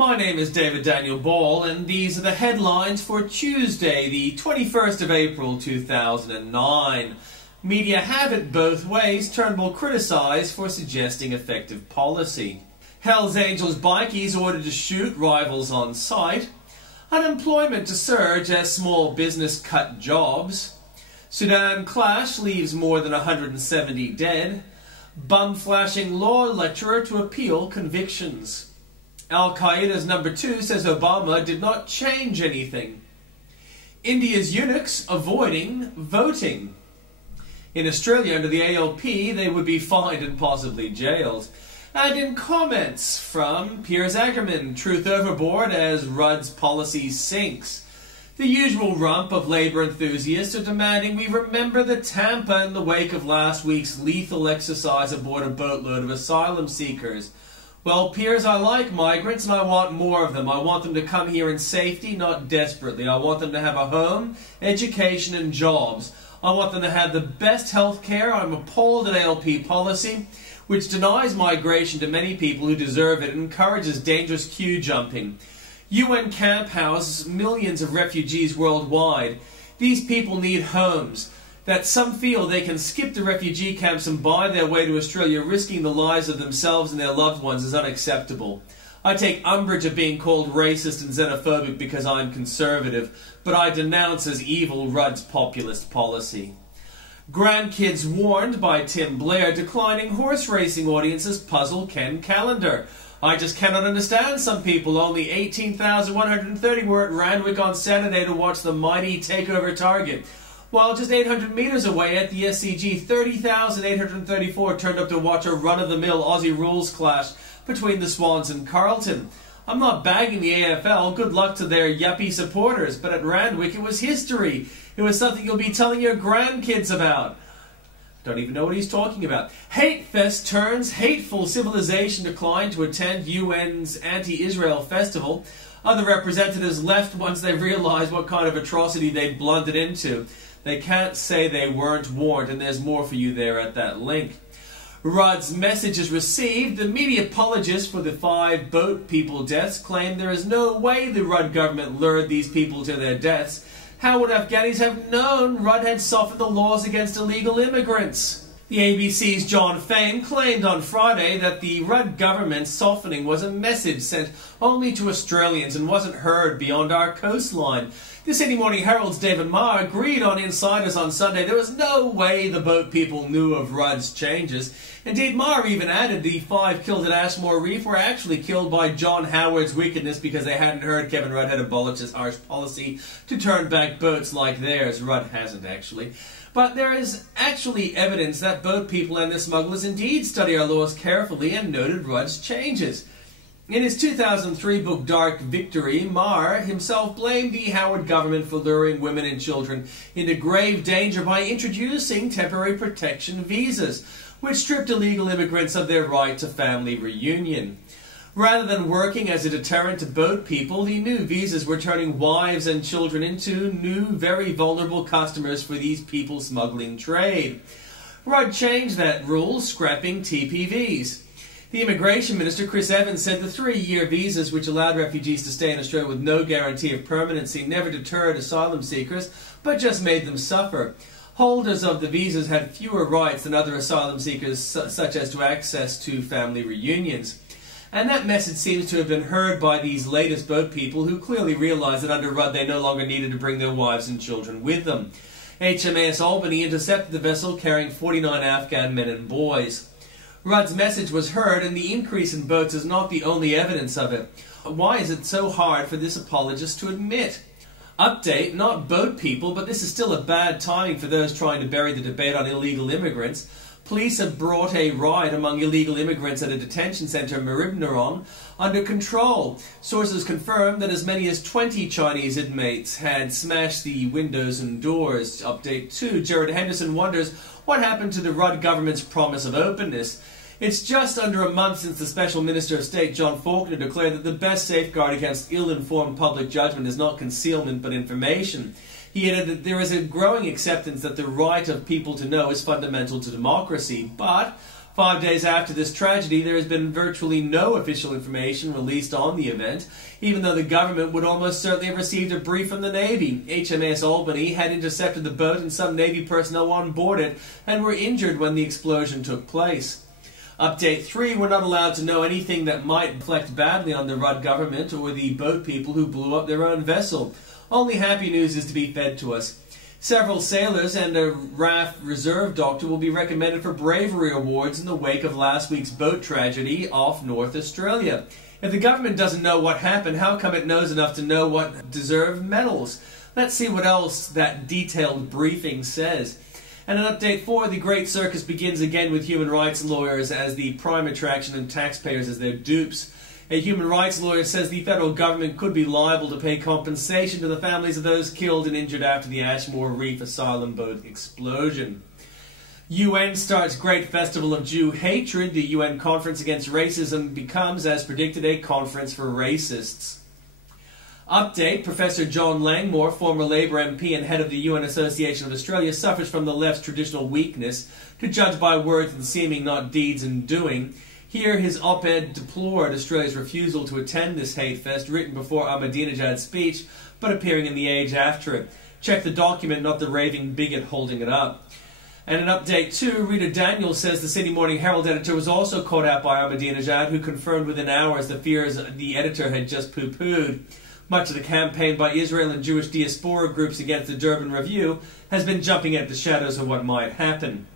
My name is David Daniel Ball, and these are the headlines for Tuesday, the 21st of April 2009. Media have it both ways. Turnbull criticised for suggesting effective policy. Hells Angels bikies ordered to shoot rivals on sight. Unemployment to surge as small business cut jobs. Sudan clash leaves more than 170 dead. Bum-flashing law lecturer to appeal convictions. Al-Qaeda's number 2 says Obama did not change anything. India's eunuchs avoiding voting. In Australia, under the ALP, they would be fined and possibly jailed. And in comments from Piers Akerman, truth overboard as Rudd's policy sinks. The usual rump of Labour enthusiasts are demanding we remember the Tampa in the wake of last week's lethal exercise aboard a boatload of asylum seekers. Well, Piers, I like migrants and I want more of them. I want them to come here in safety, not desperately. I want them to have a home, education and jobs. I want them to have the best health care. I'm appalled at ALP policy, which denies migration to many people who deserve it and encourages dangerous queue jumping. UN camp houses millions of refugees worldwide. These people need homes. That some feel they can skip the refugee camps and buy their way to Australia, risking the lives of themselves and their loved ones, is unacceptable. I take umbrage at being called racist and xenophobic because I'm conservative, but I denounce as evil Rudd's populist policy. Grandkids warned by Tim Blair declining horse racing audiences puzzle Ken Calendar. I just cannot understand some people. Only 18,130 were at Randwick on Saturday to watch the mighty takeover Target. While just 800 metres away at the SCG, 30,834 turned up to watch a run-of-the-mill Aussie rules clash between the Swans and Carlton. I'm not bagging the AFL, good luck to their yuppie supporters, but at Randwick it was history. It was something you'll be telling your grandkids about. Don't even know what he's talking about. Hate Fest turns hateful. Civilization declined to attend UN's anti-Israel festival. Other representatives left once they realized what kind of atrocity they'd blundered into. They can't say they weren't warned, and there's more for you there at that link. Rudd's message is received. The media apologists for the 5 boat people deaths claim there is no way the Rudd government lured these people to their deaths. How would Afghanis have known Rudd had softened the laws against illegal immigrants? The ABC's John Fain claimed on Friday that the Rudd government's softening was a message sent only to Australians and wasn't heard beyond our coastline. The Sydney Morning Herald's David Marr agreed on Insiders on Sunday there was no way the boat people knew of Rudd's changes. Indeed, Marr even added the 5 killed at Ashmore Reef were actually killed by John Howard's wickedness because they hadn't heard Kevin Rudd had abolished his harsh policy to turn back boats like theirs. Rudd hasn't, actually. But there is actually evidence that boat people and the smugglers indeed study our laws carefully and noted Rudd's changes. In his 2003 book Dark Victory, Marr himself blamed the Howard government for luring women and children into grave danger by introducing temporary protection visas, which stripped illegal immigrants of their right to family reunion. Rather than working as a deterrent to boat people, the new visas were turning wives and children into new, very vulnerable customers for these people smuggling trade. Rudd changed that rule, scrapping TPVs. The Immigration Minister, Chris Evans, said the 3-year visas which allowed refugees to stay in Australia with no guarantee of permanency never deterred asylum seekers, but just made them suffer. Holders of the visas had fewer rights than other asylum seekers, such as to access to family reunions. And that message seems to have been heard by these latest boat people who clearly realised that under Rudd they no longer needed to bring their wives and children with them. HMAS Albany intercepted the vessel carrying 49 Afghan men and boys. Rudd's message was heard, and the increase in boats is not the only evidence of it. Why is it so hard for this apologist to admit? Update, not boat people, but this is still a bad timing for those trying to bury the debate on illegal immigrants. Police have brought a riot among illegal immigrants at a detention centre in Maribyrnong under control. Sources confirm that as many as 20 Chinese inmates had smashed the windows and doors. Update 2, Jared Henderson wonders what happened to the Rudd government's promise of openness. It's just under a month since the Special Minister of State, John Faulkner, declared that the best safeguard against ill-informed public judgment is not concealment but information. He added that there is a growing acceptance that the right of people to know is fundamental to democracy, but 5 days after this tragedy, there has been virtually no official information released on the event, even though the government would almost certainly have received a brief from the Navy. HMAS Albany had intercepted the boat and some Navy personnel on board it and were injured when the explosion took place. Update 3, we're not allowed to know anything that might reflect badly on the Rudd government or the boat people who blew up their own vessel. Only happy news is to be fed to us. Several sailors and a RAF reserve doctor will be recommended for bravery awards in the wake of last week's boat tragedy off North Australia. If the government doesn't know what happened, how come it knows enough to know what deserve medals? Let's see what else that detailed briefing says. And in Update 4, the Great Circus begins again with human rights lawyers as the prime attraction and taxpayers as their dupes. A human rights lawyer says the federal government could be liable to pay compensation to the families of those killed and injured after the Ashmore Reef asylum boat explosion. UN starts Great Festival of Jew Hatred. The UN Conference Against Racism becomes, as predicted, a conference for racists. Update, Professor John Langmore, former Labour MP and head of the UN Association of Australia, suffers from the left's traditional weakness to judge by words and seeming, not deeds and doing. Here, his op-ed deplored Australia's refusal to attend this hate fest, written before Ahmadinejad's speech, but appearing in the age after it. Check the document, not the raving bigot holding it up. And in Update 2, Rita Daniels says the Sydney Morning Herald editor was also caught out by Ahmadinejad, who confirmed within hours the fears the editor had just poo-pooed. Much of the campaign by Israel and Jewish diaspora groups against the Durban Review has been jumping at the shadows of what might happen.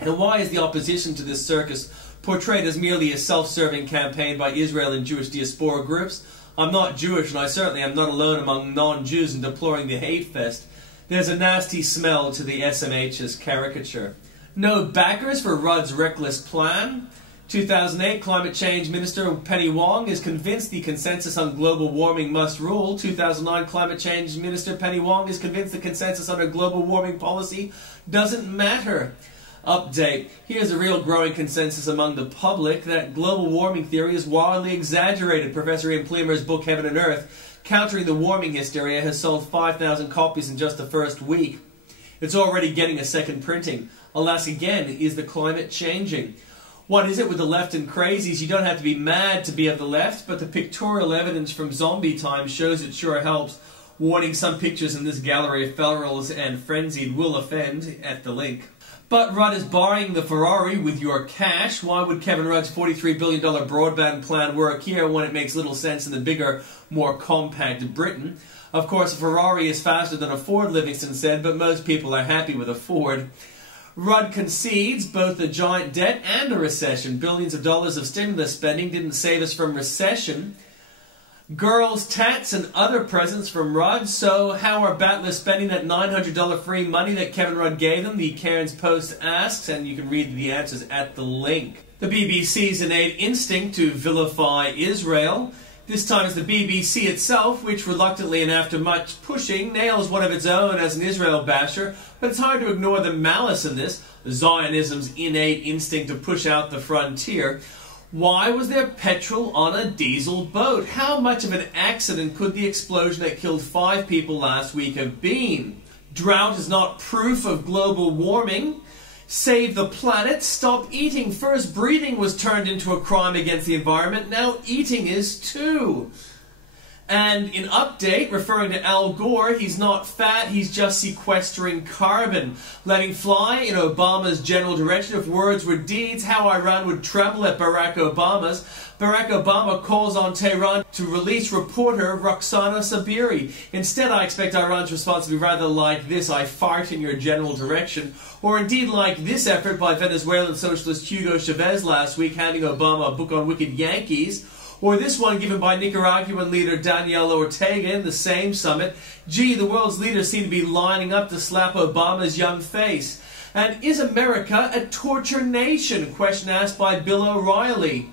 And why is the opposition to this circus portrayed as merely a self-serving campaign by Israel and Jewish diaspora groups? I'm not Jewish, and I certainly am not alone among non-Jews in deploring the hate fest. There's a nasty smell to the SMH's caricature. No backers for Rudd's reckless plan. 2008 Climate Change Minister Penny Wong is convinced the consensus on global warming must rule. 2009 Climate Change Minister Penny Wong is convinced the consensus on a global warming policy doesn't matter. Update. Here's a real growing consensus among the public that global warming theory is wildly exaggerated. Professor Ian Plimer's book Heaven and Earth, Countering the Warming Hysteria, has sold 5,000 copies in just the first week. It's already getting a second printing. Alas, again, is the climate changing? What is it with the left and crazies? You don't have to be mad to be of the left, but the pictorial evidence from zombie time shows it sure helps. Warning, some pictures in this gallery of ferals and frenzied will offend at the link. But Rudd is buying the Ferrari with your cash. Why would Kevin Rudd's $43 billion broadband plan work here when it makes little sense in the bigger, more compact Britain? Of course, a Ferrari is faster than a Ford, Livingston said, but most people are happy with a Ford. Rudd concedes both a giant debt and a recession. Billions of dollars of stimulus spending didn't save us from recession. Girls, tats, and other presents from Rudd. So how are battlers spending that $900 free money that Kevin Rudd gave them? The Cairns Post asks, and you can read the answers at the link. The BBC's innate instinct to vilify Israel. This time it's the BBC itself, which reluctantly and after much pushing nails one of its own as an Israel basher, but it's hard to ignore the malice in this, Zionism's innate instinct to push out the frontier. Why was there petrol on a diesel boat? How much of an accident could the explosion that killed 5 people last week have been? Drought is not proof of global warming. Save the planet. Stop eating. First, breathing was turned into a crime against the environment. Now eating is too. And in Update, referring to Al Gore, he's not fat, he's just sequestering carbon. Letting fly in Obama's general direction. If words were deeds, how Iran would tremble at Barack Obama's. Barack Obama calls on Tehran to release reporter Roxana Sabiri. Instead, I expect Iran's response to be rather like this: I fart in your general direction. Or indeed like this effort by Venezuelan socialist Hugo Chavez last week, handing Obama a book on wicked Yankees. Or this one given by Nicaraguan leader Daniel Ortega in the same summit. Gee, the world's leaders seem to be lining up to slap Obama's young face. And is America a torture nation? Question asked by Bill O'Reilly.